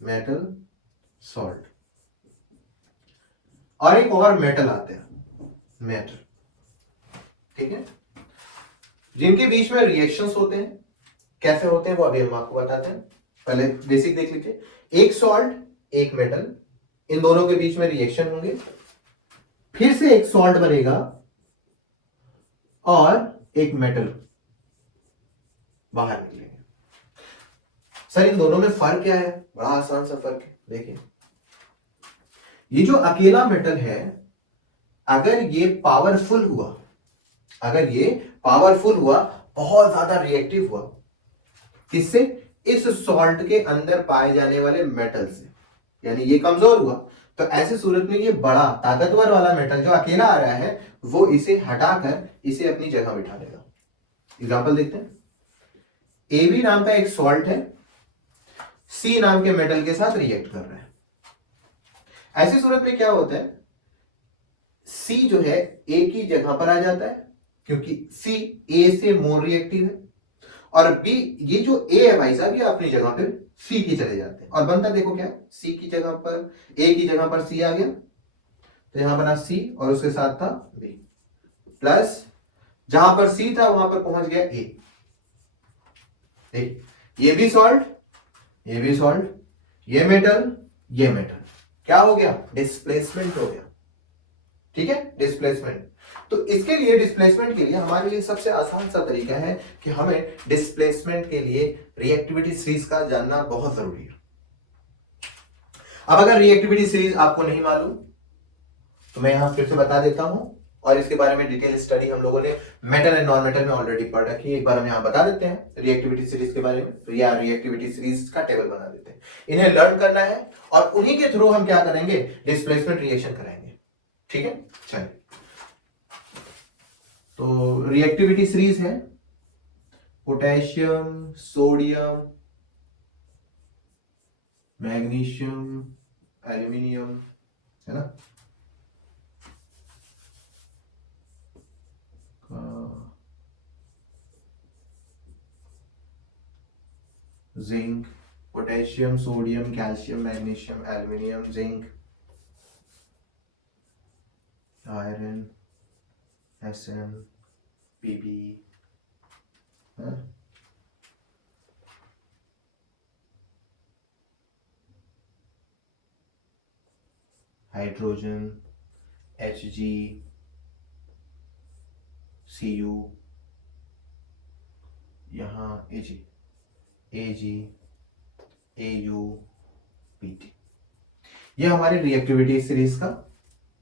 मेटल सॉल्ट। और एक और मेटल आते हैं, मेटल। ठीक है, जिनके बीच में रिएक्शंस होते हैं, कैसे होते हैं वो अभी हम आपको बताते हैं। पहले बेसिक देख लीजिए, एक सॉल्ट एक मेटल, इन दोनों के बीच में रिएक्शन होंगे, फिर से एक सॉल्ट बनेगा और एक मेटल बाहर निकलेंगे। सर इन दोनों में फर्क क्या है? बड़ा आसान सा फर्क है, देखिए ये जो अकेला मेटल है, अगर ये पावरफुल हुआ, अगर ये पावरफुल हुआ, बहुत ज्यादा रिएक्टिव हुआ, किससे? इस सॉल्ट के अंदर पाए जाने वाले मेटल से, यानी ये कमजोर हुआ, तो ऐसे सूरत में ये बड़ा ताकतवर वाला मेटल जो अकेला आ रहा है वो इसे हटाकर इसे अपनी जगह बिठा देगा। एग्जांपल देखते हैं, AB नाम का एक सॉल्ट है, C नाम के मेटल के साथ रिएक्ट कर रहा है। ऐसी सूरत में क्या होता है, C जो है A की जगह पर आ जाता है, क्योंकि C A से मोर रिएक्टिव है, और B, ये जो A है भाई साहब, ये अपनी जगह पे C की चले जाते हैं, और बनता देखो क्या, C की जगह पर A की जगह पर C आ गया, तो यहां बना C और उसके साथ था B, प्लस जहां पर C था वहां पर पहुंच गया A। ये भी सॉल्ट, ये भी सॉल्ट, ये मेटल, ये मेटल, क्या हो गया? डिस्प्लेसमेंट हो गया। ठीक है, डिस्प्लेसमेंट। तो इसके लिए, डिस्प्लेसमेंट के लिए हमारे लिए सबसे आसान सा तरीका है कि हमें डिस्प्लेसमेंट के लिए रिएक्टिविटी सीरीज का जानना बहुत जरूरी है। अब अगर रिएक्टिविटी सीरीज आपको नहीं मालूम तो मैं यहां फिर से बता देता हूं, और इसके बारे में डिटेल स्टडी हम लोगों ने मेटल एंड नॉन मेटल में ऑलरेडी पढ़ रखी है। एक बार हम यहां बता देते हैं रिएक्टिविटी सीरीज के बारे में, या रिएक्टिविटी सीरीज का टेबल बना देते हैं। इन्हें लर्न करना है और उन्हीं के थ्रू हम क्या करेंगे, डिस्प्लेसमेंट रिएक्शन कराएंगे। ठीक है, चलिए। तो रिएक्टिविटी सीरीज है पोटेशियम, सोडियम, मैग्नीशियम, एल्यूमिनियम, है ना, zinc, potassium, sodium, calcium, magnesium, aluminium, zinc, iron, Sn, Pb, hydrogen, Hg, Cu, यहाँ Ag, Au, Pt, ये हमारी रिएक्टिविटी सीरीज का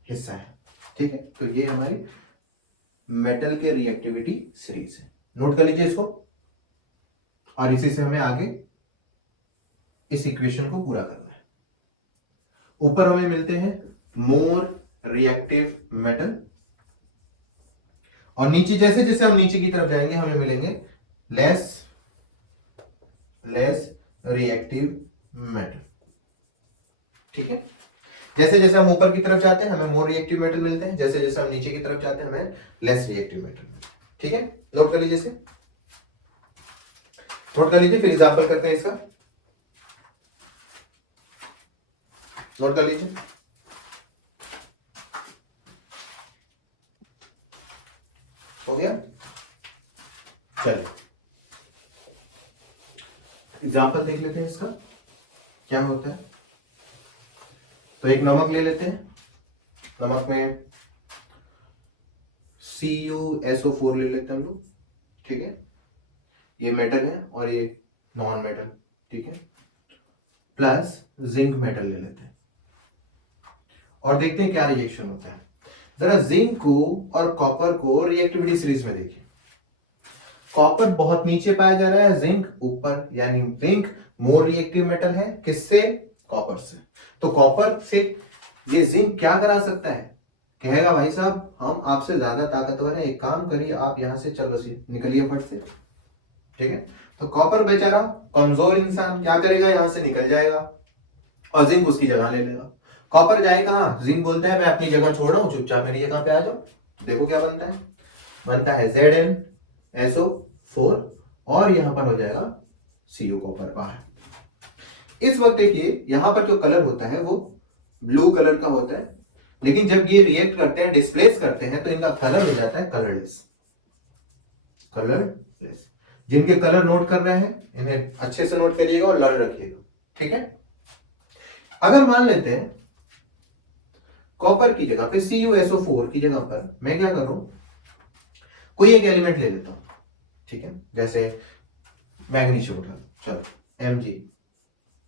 हिस्सा है। ठीक है, तो ये हमारी मेटल के रिएक्टिविटी सीरीज है, नोट कर लीजिए इसको, और इसी से हमें आगे इस इक्वेशन को पूरा करना है। ऊपर हमें मिलते हैं मोर रिएक्टिव मेटल, और नीचे जैसे जैसे हम नीचे की तरफ जाएंगे हमें मिलेंगे लेस रिएक्टिव मेटल। ठीक है, जैसे जैसे हम ऊपर की तरफ जाते हैं हमें मोर रिएक्टिव मेटल मिलते हैं, जैसे जैसे हम नीचे की तरफ जाते हैं हमें लेस रिएक्टिव मेटल। ठीक है, नोट कर लीजिए इसे, नोट कर लीजिए, फिर एग्जांपल करते हैं इसका, नोट कर लीजिए। हो गया, चलिए एग्जांपल देख लेते हैं इसका क्या होता है। तो एक नमक ले लेते हैं, नमक में CuSO4 ले लेते हैं हम लोग। ठीक है, ये मेटल है और ये नॉन मेटल। ठीक है, प्लस जिंक मेटल ले लेते हैं और देखते हैं क्या रिएक्शन होता है। जरा जिंक को और कॉपर को रिएक्टिविटी सीरीज में देखिए, कॉपर बहुत नीचे पाया जा रहा है, जिंक ऊपर, यानी जिंक मोर रिएक्टिव मेटल है, किससे? कॉपर से। तो कॉपर से ये जिंक क्या करा सकता है? कहेगा भाई साहब हम आपसे ज्यादा ताकतवर है, एक काम करिए आप यहां से चल बसी निकलिए फट से। ठीक है, तो कॉपर बेचारा कमजोर इंसान क्या करेगा, यहां से निकल जाएगा और जिंक उसकी जगह ले लेगा। कॉपर जाए कहां? जिंक बोलता है मैं अपनी जगह छोड़ रहा हूं, चुपचाप मेरी जगह पे आ जाओ। देखो क्या बनता है, बनता है ZnSO4 और यहां पर हो जाएगा Cu कॉपर बाहर। इस वक्त देखिए यहां पर जो कलर होता है वो ब्लू कलर का होता है, लेकिन जब ये रिएक्ट करते हैं, डिस्प्लेस करते हैं, तो इनका कलर हो जाता है कलरलेस, कलरलेस। जिनके कलर नोट कर रहे हैं इन्हें अच्छे से नोट करिएगा और लर्न रखिएगा, ठीक है। अगर मान लेते हैं कॉपर की जगह पे CuSO4 की जगह पर मैं क्या करूं, कोई एक एलिमेंट ले लेता हूं, ठीक है, जैसे मैग्नीशियम उठा लो, चलो Mg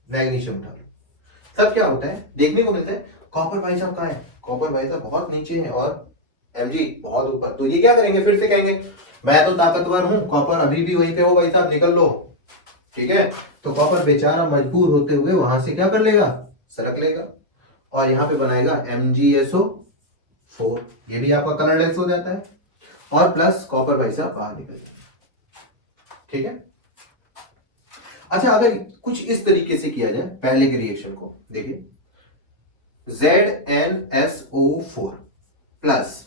मैग्नीशियम उठा लो, तब क्या होता है देखने को मिलता है कॉपर भाई साहब कहाँ है, कॉपर भाई साहब बहुत नीचे है और Mg बहुत ऊपर। तो ये क्या करेंगे, फिर से कहेंगे मैं तो ताकतवर हूं, कॉपर अभी भी वहीं पे हो भाई साहब, निकल लो, ठीक है। तो कॉपर बेचारा मजबूर होते हुए वहां से क्या कर लेगा, सरक लेगा और यहाँ पे बनाएगा MgSO4, ये भी आपका कलरलेस हो जाता है और प्लस कॉपर भाई साहब बाहर निकल जाता है, ठीक है। अच्छा, अगर कुछ इस तरीके से किया जाए पहले के रिएक्शन को, देखिए ZnSO4 प्लस,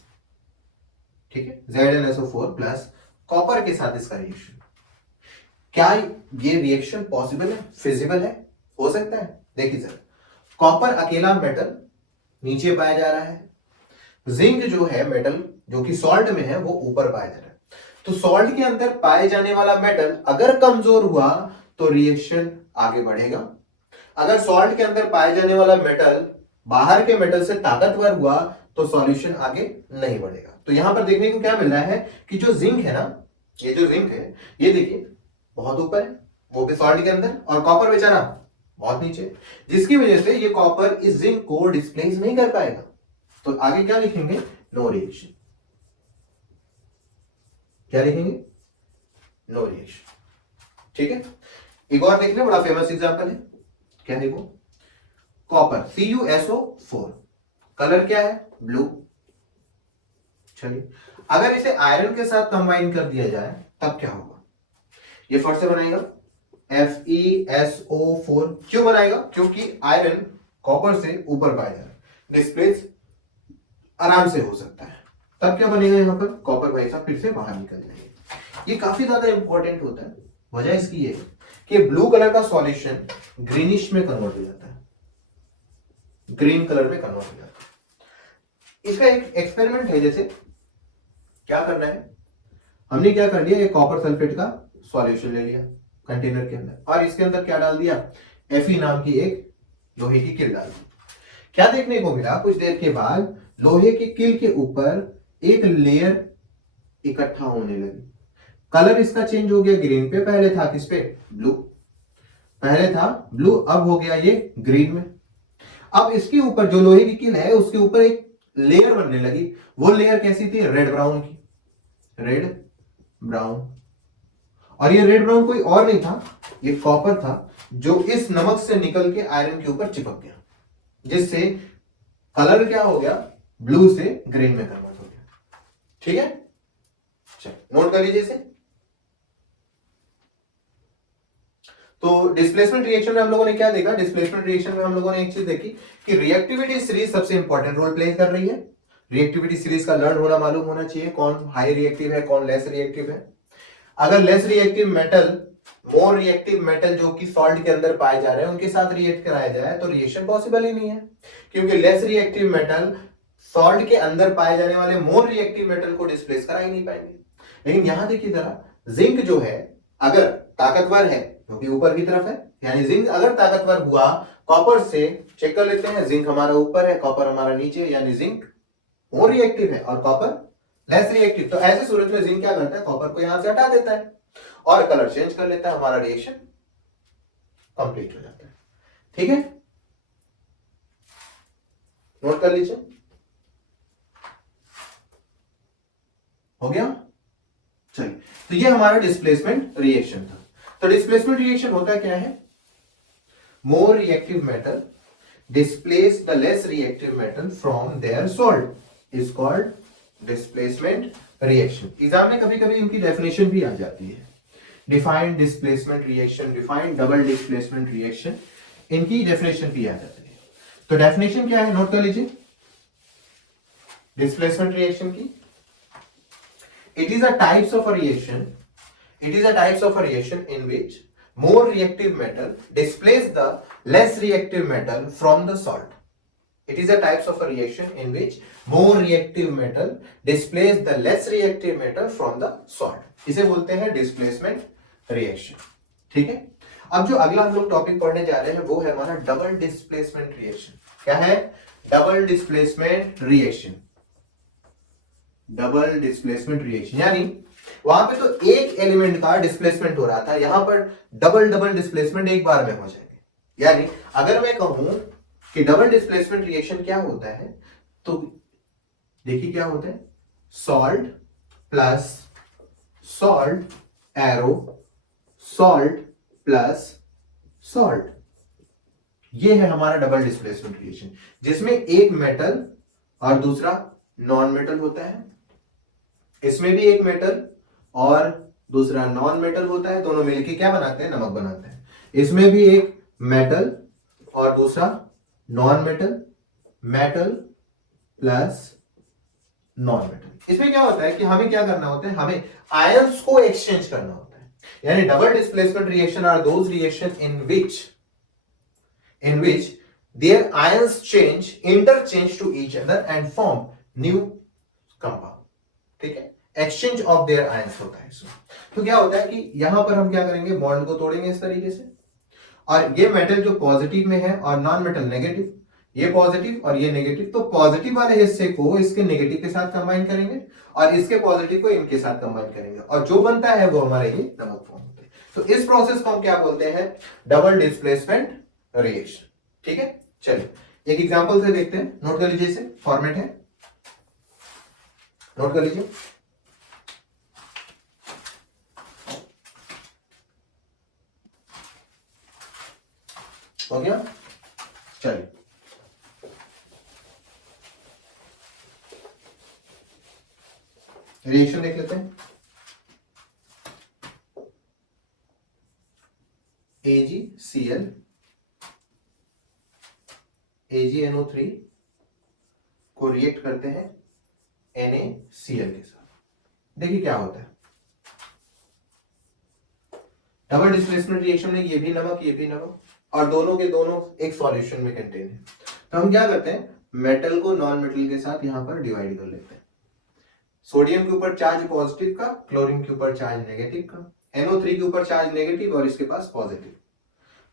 ठीक है, ZnSO4 प्लस कॉपर के साथ इसका रिएक्शन, क्या ये रिएक्शन पॉसिबल है, फिजिबल है, हो सकता है। देखिए सर, कॉपर अकेला मेटल नीचे पाया जा रहा है, जिंक जो है मेटल जो कि सॉल्ट में है वो ऊपर पाया जा रहा है। तो सॉल्ट के अंदर पाए जाने वाला मेटल अगर कमजोर हुआ तो रिएक्शन आगे बढ़ेगा, अगर सॉल्ट के अंदर पाए जाने वाला मेटल बाहर के मेटल से ताकतवर हुआ तो सॉल्यूशन आगे नहीं बढ़ेगा। तो यहां पर देखने को क्या मिल रहा है कि जो जिंक है ना, ये जो जिंक है ये देखिए बहुत ऊपर है, वो भी सॉल्ट के अंदर, और कॉपर बेचारा बहुत नीचे, जिसकी वजह से ये कॉपर इस जिंक को डिस्प्लेस नहीं कर पाएगा। तो आगे क्या लिखेंगे, नो रिएक्शन, क्या लिखेंगे, नो रिएक्शन, ठीक है। एक और देख ले, बड़ा फेमस एग्जांपल है, क्या देखो, कॉपर CuSO4, कलर क्या है, ब्लू। चलिए, अगर इसे आयरन के साथ कंबाइन कर दिया जाए तब क्या होगा, ये फट से बनाएगा FeSO4, क्यों बनाएगा, क्योंकि आयरन कॉपर से ऊपर पाया जा रहा है, डिस्प्लेस आराम से हो सकता है, तब क्या बनेगा यहां पर, कॉपर भाई साहब फिर से बाहर निकल जाएंगे। ये काफी ज्यादा इंपॉर्टेंट होता है, वजह इसकी है कि ब्लू कलर का सॉल्यूशन ग्रीनिश में कन्वर्ट हो जाता है, ग्रीन कलर में कन्वर्ट हो जाता है। इसका एक एक्सपेरिमेंट है, जैसे क्या करना है, हमने क्या कर लिया, एक कॉपर सल्फेट का सॉल्यूशन ले लिया कंटेनर के अंदर और इसके अंदर क्या डाल दिया, Fe नाम की एक लोहे की किल डाल दी। क्या देखने को मिला, कुछ देर के बाद लोहे की किल के ऊपर एक लेयर इकट्ठा होने लगी, कलर इसका चेंज हो गया ग्रीन पे, पहले था किस पे, ब्लू, पहले था ब्लू, अब हो गया ये ग्रीन में। अब इसके ऊपर जो लोहे की किल है उसके ऊपर एक लेयर बनने लगी, वो लेयर कैसी थी, रेड ब्राउन की, रेड ब्राउन, और ये रेड ब्राउन कोई और नहीं था, ये कॉपर था जो इस नमक से निकल के आयरन के ऊपर चिपक गया, जिससे कलर क्या हो गया, ब्लू से ग्रीन में कन्वर्ट हो गया, ठीक है। चलो नोट कर लीजिए इसे। तो डिस्प्लेसमेंट रिएक्शन में हम लोगों ने क्या देखा, डिस्प्लेसमेंट रिएक्शन में हम लोगों ने एक चीज देखी कि रिएक्टिविटी सीरीज सबसे इंपॉर्टेंट रोल प्ले कर रही है। रिएक्टिविटी सीरीज का लर्न होना मालूम होना चाहिए, कौन हाई रिएक्टिव है कौन लेस रिएक्टिव है। अगर लेस रिएक्टिव मेटल मोर रिएक्टिव मेटल जो कि सॉल्ट के अंदर पाए जा रहे हैं उनके साथ रिएक्ट कराया जाए तो रिएक्शन पॉसिबल ही नहीं है, क्योंकि लेस रिएक्टिव मेटल सॉल्ट के अंदर पाए जाने वाले मोर रिएक्टिव मेटल को डिस्प्लेस करा ही नहीं पाएंगे। लेकिन यहां देखिए जरा, जिंक जो है अगर ताकतवर है क्योंकि ऊपर की तरफ है, यानी जिंक अगर ताकतवर हुआ कॉपर से, चेक कर लेते हैं, जिंक हमारा ऊपर है कॉपर हमारा नीचे, यानी जिंक मोर रिएक्टिव है और कॉपर लेस रिएक्टिव। तो ऐसे सूरत में जिंक क्या करता है, कॉपर को यहां से हटा देता है और कलर चेंज कर लेता है, हमारा रिएक्शन कंप्लीट हो जाता है, ठीक है। नोट कर लीजिए, हो गया। चलिए, तो ये हमारा डिस्प्लेसमेंट रिएक्शन था। तो डिस्प्लेसमेंट रिएक्शन होता क्या है, more reactive metal displace the less reactive metal from their salt is called displacement reaction. Exam में कभी कभी इनकी डेफिनेशन भी आ जाती है, defined displacement reaction, defined double displacement reaction, इनकी डेफिनेशन भी आ जाती है। तो डेफिनेशन क्या है, नोट कर लीजिए डिस्प्लेसमेंट रिएक्शन की। It is a types of a reaction. It is a types of a reaction in which more reactive metal displace the less reactive metal from the salt. It is a types of a reaction in which more reactive metal displace the less reactive metal from the salt. इसे बोलते हैं displacement reaction. ठीक है, अब जो अगला हम लोग टॉपिक पढ़ने जा रहे हैं वो है हमारा डबल डिस्प्लेसमेंट रिएक्शन। क्या है? Double displacement reaction. Double displacement reaction यानी वहां पे तो एक एलिमेंट का डिस्प्लेसमेंट हो रहा था, यहां पर डबल डबल डिस्प्लेसमेंट एक बार में हो जाएंगे। यानी अगर मैं कहूं कि डबल डिस्प्लेसमेंट रिएक्शन क्या होता है, तो देखिए क्या होता है, salt plus salt arrow, salt plus salt, ये है हमारा डबल डिस्प्लेसमेंट रिएक्शन, जिसमें एक मेटल और दूसरा नॉन मेटल होता है। इसमें भी एक मेटल और दूसरा नॉन मेटल होता है, दोनों मिलकर क्या बनाते हैं? नमक बनाते हैं। इसमें भी एक मेटल और दूसरा non metal, metal plus non metal. इसमें क्या होता है कि हमें क्या करना होता है, हमें आयंस को एक्सचेंज करना होता है। यानी double displacement reaction are those reaction in which their ions interchange to each other and form new compound। ठीक है, एक्सचेंज ऑफ देयर आयंस होता है इसमें। तो क्या होता है कि यहां पर हम क्या करेंगे, बॉन्ड को तोड़ेंगे इस तरीके से, और ये मेटल जो पॉजिटिव में है और नॉन मेटल नेगेटिव, ये पॉजिटिव और ये नेगेटिव, तो पॉजिटिव वाले हिस्से को इसके नेगेटिव के साथ कंबाइन करेंगे और इसके पॉजिटिव को इनके साथ कंबाइन करेंगे, और जो बनता है वो हमारे ये नमक फॉर्म होते हैं। तो इस प्रोसेस को हम क्या बोलते हैं? Double displacement reaction. ठीक है, चलिए एक एग्जांपल से देखते हैं, नोट कर लीजिए, इसे फॉर्मेट है, नोट कर लीजिए। हो गया, चलिए रिएक्शन देख लेते हैं। AgCl AgNO3 को रिएक्ट करते हैं NaCl के साथ। देखिए क्या होता है, डबल डिस्प्लेसमेंट रिएक्शन में ये भी नमक और दोनों के दोनों एक सॉल्यूशन में कंटेन है। तो हम क्या करते हैं, मेटल को नॉन मेटल के साथ यहां पर डिवाइड कर लेते हैं। सोडियम के ऊपर चार्ज पॉजिटिव का, क्लोरीन के ऊपर चार्ज नेगेटिव का, NO3 के ऊपर चार्ज नेगेटिव और इसके पास पॉजिटिव।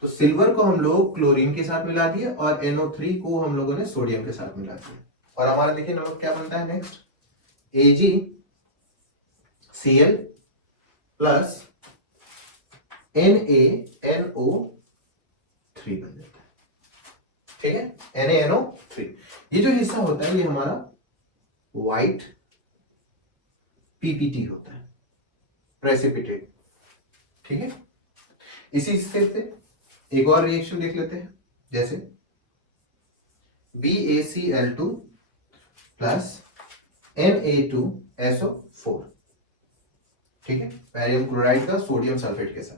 तो सिल्वर को हम लोग क्लोरीन के साथ मिला दिए और NO3 को हम लोगों ने सोडियम के साथ मिला दिया, और हमारा देखिए नमक क्या बनता है नेक्स्ट, AgCl प्लस NaNO3 बन जाता है। ठीक है, NaNO3, ये जो हिस्सा होता है ये हमारा व्हाइट PPT होता है, प्रेसिपिटेट। ठीक है, इसी हिस्से से एक और रिएक्शन देख लेते हैं, जैसे BaCl2 प्लस Na2SO4। ठीक है, बैरियम क्लोराइड का सोडियम सल्फेट के साथ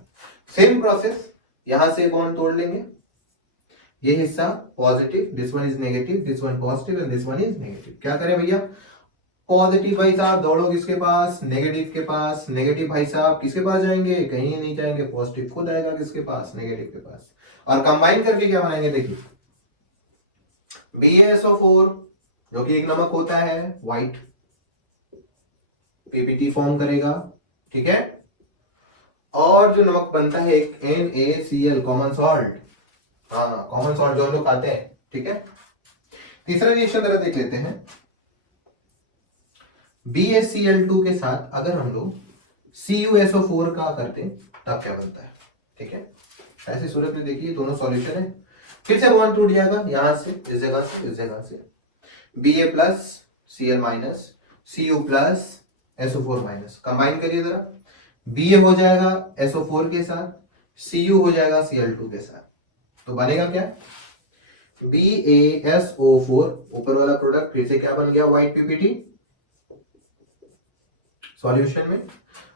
सेम प्रोसेस, यहां से बॉन्ड तोड़ लेंगे, ये हिस्सा positive, this one is negative, this one positive and this one is negative. क्या करें भैया, पॉजिटिव भाई साहब दौड़ो किसके पास, नेगेटिव के पास, नेगेटिव भाई साहब किसके पास जाएंगे, कहीं नहीं जाएंगे, पॉजिटिव खुद आएगा किसके पास, नेगेटिव के पास, और कंबाइन करके क्या बनाएंगे, देखिए BaSO4 जो कि एक नमक होता है व्हाइट, PPT फॉर्म करेगा। ठीक है, और जो नमक बनता है एक NaCl कॉमन सॉल्ट, हाँ कॉमन सॉल्ट जो हम लोग खाते हैं। ठीक है, तीसरा रिएक्शन जरा देख लेते हैं, BaCl2 के साथ अगर हम लोग CuSO4 का करते तब क्या बनता है। ठीक है, ऐसी सूरत में देखिए दोनों सॉल्यूशन है, फिर से बॉन्ड टूट जाएगा, यहां से इस जगह से इस जगह से, Ba plus Cl minus Cu plus SO4 minus, combine करिए जरा, Ba हो जाएगा SO4 के साथ, Cu हो जाएगा Cl2 के साथ, तो बनेगा क्या, BaSO4 ऊपर वाला प्रोडक्ट फिर से क्या बन गया, व्हाइट PPT सॉल्यूशन में,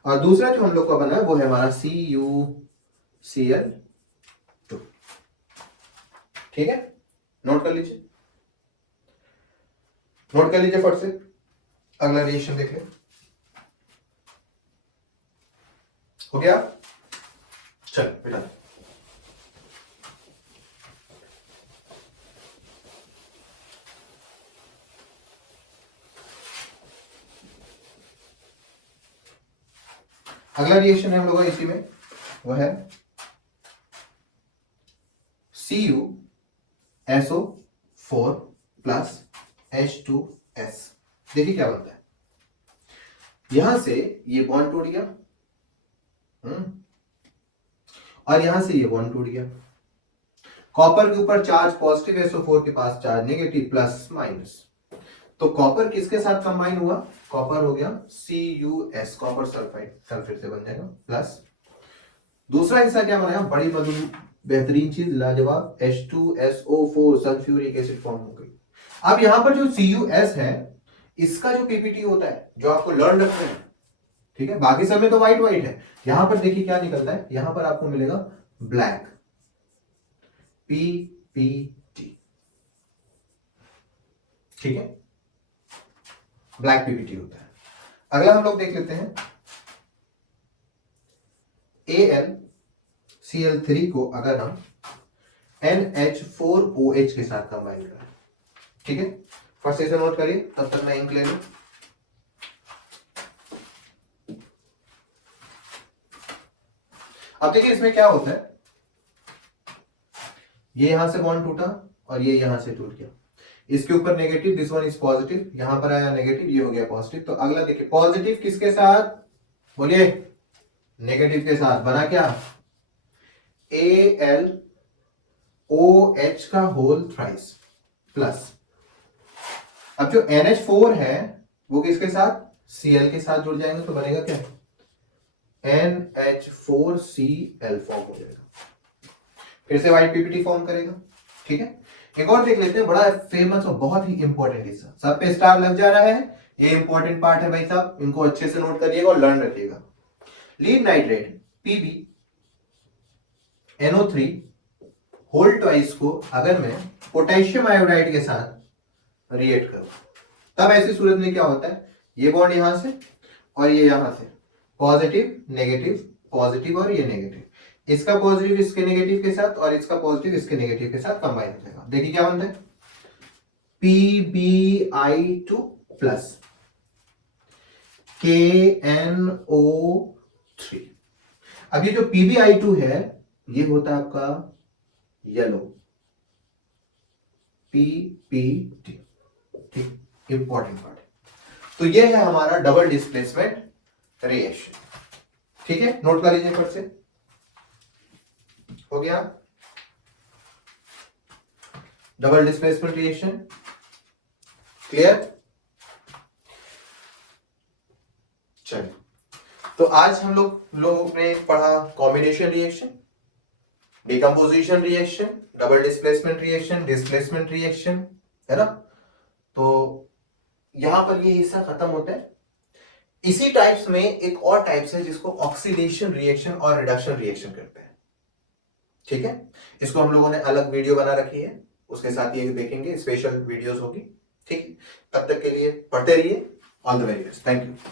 और दूसरा जो हम लोग का बना है वो है हमारा CuCl2। ठीक है, नोट कर लीजिए, नोट कर लीजिए फट से, अगला रिएक्शन देख ले, हो गया, चल बेटा अगला रिएक्शन है हम लोग का इसी में वो है CuSO4 प्लस H2S। देखिए क्या बनता है, यहां से ये बॉन्ड टूट गया और यहां से ये बॉन्ड टूट गया। कॉपर के ऊपर चार्ज पॉजिटिव, SO4 के पास चार्ज नेगेटिव, प्लस माइनस। तो कॉपर किसके साथ कंबाइन हुआ, कॉपर हो गया CuS, कॉपर सल्फाइड, सल्फेट से बन जाएगा, प्लस दूसरा हिस्सा क्या बनाया, बड़ी मधुर बेहतरीन चीज लाजवाब, H2SO4 सल्फ्यूरिक एसिड फॉर्म हो गई। अब यहां पर जो CuS है, इसका जो पीपीटी होता है, जो आपको लर्न रखना है, ठीक है, बाकी सब में तो व्हाइट व्हाइट है, यहां पर देखिए क्या निकलता है, यहां पर आपको मिलेगा ब्लैक, PPT, ठीक है, ब्लैक पीपीटी होता है। अगला हम लोग देख लेते हैं, AlCl3 को अगर हम NH4OH के साथ कंबाइन करें, ठीक है, फर्स्ट इसे नोट करिए, तब तक मैं इंक ले लूं। अब देखिए इसमें क्या होता है, ये यहां से बॉन्ड टूटा और ये यहां से टूट गया, इसके ऊपर negative, this one is positive, यहां पर आया नेगेटिव, ये हो गया पॉजिटिव। तो अगला देखिए, पॉजिटिव किसके साथ, बोलिए, नेगेटिव के साथ, बना क्या, AlOH का होल थ्राइस प्लस, अब जो NH4 है वो किसके साथ, Cl के साथ जुड़ जाएंगे, तो बनेगा क्या, NH4Cl फॉर्म हो जाएगा, फिर से व्हाइट पीपीटी फॉर्म करेगा, ठीक है। एक और देख लेते हैं, बड़ा फेमस और बहुत ही इंपॉर्टेंट हिस्सा, सब पे स्टार लग जा रहा है, ये इंपॉर्टेंट पार्ट है भाई साहब, इनको अच्छे से नोट करिएगा और लर्न रखिएगा। Lead nitrate PbNO3 whole twice को अगर मैं पोटेशियम आयोडाइड के साथ रिएक्ट करूं, तब ऐसी सूरत में क्या होता है, ये बॉन्ड यहां से और ये यहां से, पॉजिटिव नेगेटिव, पॉजिटिव और ये नेगेटिव, इसका पॉजिटिव इसके नेगेटिव के साथ और इसका पॉजिटिव इसके नेगेटिव के साथ कंबाइन हो जाएगा। देखिए क्या बनता है, PbI2 प्लस KNO3। अब ये जो PbI2 है, ये होता है आपका येलो, PPT, ठीक, इंपॉर्टेंट पार्ट है। तो ये है हमारा डबल डिस्प्लेसमेंट रिएक्शन, ठीक है, नोट कर लीजिए फिर से, हो गया डबल डिस्प्लेसमेंट रिएक्शन, क्लियर। चलिए, तो आज हम लोगों ने पढ़ा combination reaction, decomposition reaction, double displacement reaction, displacement reaction, है ना। तो यहां पर ये हिस्सा खत्म होता है। इसी टाइप्स में एक और टाइप्स है जिसको ऑक्सीडेशन रिएक्शन और रिडक्शन रिएक्शन करते हैं, ठीक है। इसको हम लोगों ने अलग वीडियो बना रखी है, उसके साथ ये देखेंगे, स्पेशल वीडियोस होगी, ठीक। तब तक के लिए पढ़ते रहिए, all the very best, thank you.